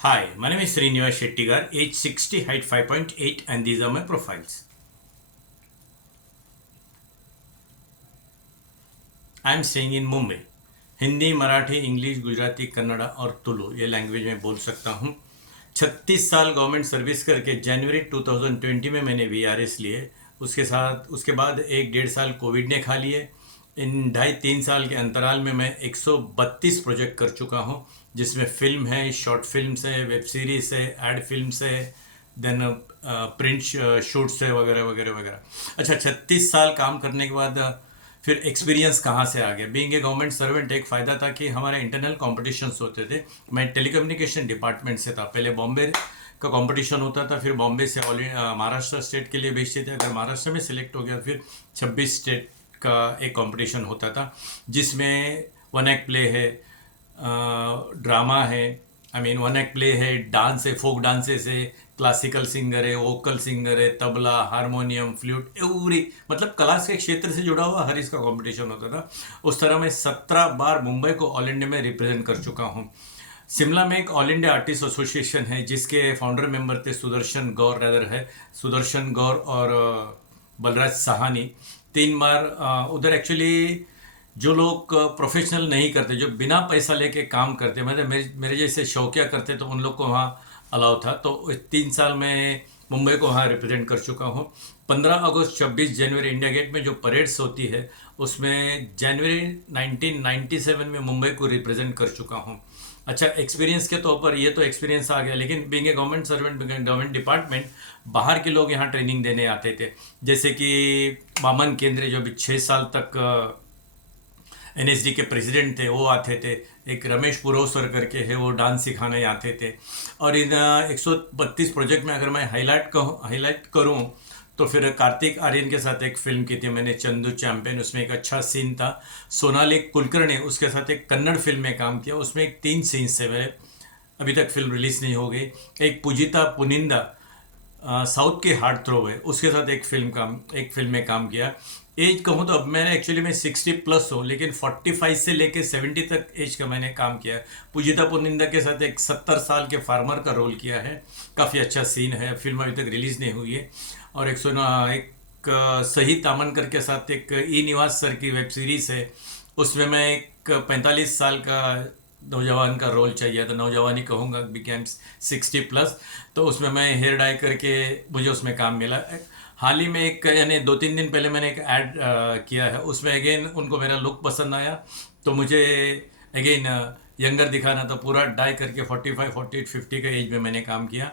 Hi, my name is Srinivas Shettigar, age 60, height 5.8, and these are my profiles. I am staying in Mumbai. Hindi, Marathi, English, Gujarati, Kannada और तुलु ये language में बोल सकता हूँ। 36 साल गवर्नमेंट सर्विस करके जनवरी 2020 में मैंने VRS लिए। उसके बाद 1.5 साल कोविड ने खा लिए। इन 2.5-3 साल के अंतराल में मैं 132 प्रोजेक्ट कर चुका हूँ, जिसमें फिल्म है, शॉर्ट फिल्म्स है, वेब सीरीज है, एड फिल्म्स है, देन प्रिंट शूट्स है, वगैरह वगैरह वगैरह। अच्छा, 36 साल काम करने के बाद फिर एक्सपीरियंस कहाँ से आ गया? बीइंग ए गवर्नमेंट सर्वेंट एक फ़ायदा था कि हमारे इंटरनल कॉम्पिटिशन्स होते थे। मैं टेलीकम्युनिकेशन डिपार्टमेंट से था। पहले बॉम्बे का कंपटीशन होता था, फिर बॉम्बे से महाराष्ट्र स्टेट के लिए भेजते थे। अगर महाराष्ट्र में सिलेक्ट हो गया फिर 26 स्टेट का एक कंपटीशन होता था, जिसमें वन एक्ट प्ले है, ड्रामा है, वन एक्ट प्ले है, डांस है, फोक डांसेस है, क्लासिकल सिंगर है, वोकल सिंगर है, तबला, हारमोनियम, फ्लूट, एवरी मतलब कला के क्षेत्र से जुड़ा हुआ हर इसका कंपटीशन होता था। उस तरह मैं 17 बार मुंबई को ऑल इंडिया में रिप्रेजेंट कर चुका हूँ। शिमला में एक ऑल इंडिया आर्टिस्ट एसोसिएशन है, जिसके फाउंडर मेंबर थे सुदर्शन गौर, रदर है सुदर्शन गौर और बलराज साहानी। 3 बार उधर एक्चुअली जो लोग प्रोफेशनल नहीं करते, जो बिना पैसा लेके काम करते, मतलब मेरे जैसे शौकिया करते, तो उन लोग को वहाँ अलाउ था। तो 3 साल में मुंबई को वहाँ रिप्रेजेंट कर चुका हूँ। 15 अगस्त 26 जनवरी इंडिया गेट में जो परेड्स होती है, उसमें जनवरी 1997 में मुंबई को रिप्रेजेंट कर चुका हूँ। अच्छा, एक्सपीरियंस के तौर पर ये तो एक्सपीरियंस आ गया, लेकिन being a government servant, government department, बाहर के लोग यहाँ ट्रेनिंग देने आते थे। जैसे कि वामन केंद्रे, जो अभी 6 साल तक NSD के प्रेसिडेंट थे, वो आते थे। एक रमेश पुरोसर करके है, वो डांस सिखाने आते थे। और इन 132 प्रोजेक्ट में अगर मैं हाईलाइट करूं तो फिर कार्तिक आर्यन के साथ एक फिल्म की थी मैंने, चंदू चैंपियन। उसमें एक अच्छा सीन था। सोनाली कुलकर्णी, उसके साथ एक कन्नड़ फिल्म में काम किया। उसमें एक 3 सीन्स है, अभी तक फिल्म रिलीज़ नहीं हो गई। एक पूजिता पुनिंदा, साउथ के हार्ट थ्रो है, उसके साथ एक फिल्म में काम किया। एज कहूँ तो अब मैंने एक्चुअली मैं 60 प्लस हूँ, लेकिन 45 से लेके 70 तक एज का मैंने काम किया है। पूजिता पुनिंदा के साथ एक 70 साल के फार्मर का रोल किया है। काफ़ी अच्छा सीन है। फिल्म अभी तक रिलीज़ नहीं हुई है। और सही तामनकर के साथ एक ई निवास सर की वेब सीरीज़ है, उसमें मैं एक 45 साल का नौजवान का रोल चाहिए था। नौजवान ही कहूँगा, बिकम 60 प्लस। तो उसमें मैं हेयर डाई करके मुझे उसमें काम मिला। हाल ही में एक, यानी 2-3 दिन पहले मैंने एक ऐड किया है, उसमें अगेन उनको मेरा लुक पसंद आया, तो मुझे अगेन यंगर दिखाना, तो पूरा डाई करके 45, 48, 50 का एज में मैंने काम किया।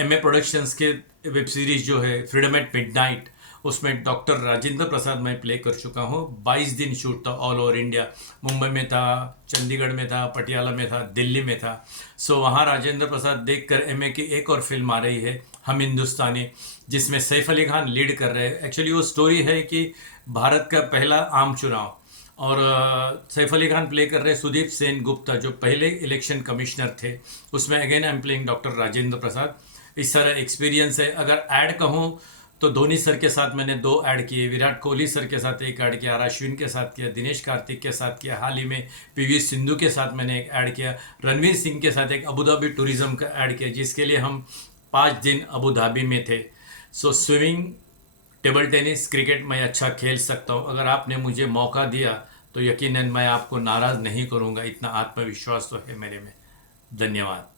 MA प्रोडक्शंस के वेब सीरीज जो है फ्रीडम एट मिडनाइट, उसमें डॉक्टर राजेंद्र प्रसाद मैं प्ले कर चुका हूँ। 22 दिन शूट था ऑल ओवर इंडिया। मुंबई में था, चंडीगढ़ में था, पटियाला में था, दिल्ली में था। सो वहाँ राजेंद्र प्रसाद देखकर MA की एक और फिल्म आ रही है, हम हिंदुस्तानी, जिसमें सैफ अली खान लीड कर रहे हैं। एक्चुअली वो स्टोरी है कि भारत का पहला आम चुनाव, और सैफ अली खान प्ले कर रहे सुदीप सेन गुप्ता, जो पहले इलेक्शन कमिश्नर थे। उसमें again I am playing doctor Rajendra Prasad. इस तरह एक्सपीरियंस है। अगर ऐड कहूँ तो धोनी सर के साथ मैंने 2 ऐड किए, विराट कोहली सर के साथ एक ऐड किया, अश्विन के साथ किया, दिनेश कार्तिक के साथ किया, हाल ही में PV सिंधु के साथ मैंने एक ऐड किया, रणवीर सिंह के साथ एक अबू धाबी टूरिज्म का ऐड किया, जिसके लिए हम 5 दिन अबू धाबी में थे। सो स्विमिंग, टेबल टेनिस, क्रिकेट मैं अच्छा खेल सकता हूँ। अगर आपने मुझे मौका दिया तो यकीनन मैं आपको नाराज़ नहीं करूँगा। इतना आत्मविश्वास तो है मेरे में। धन्यवाद।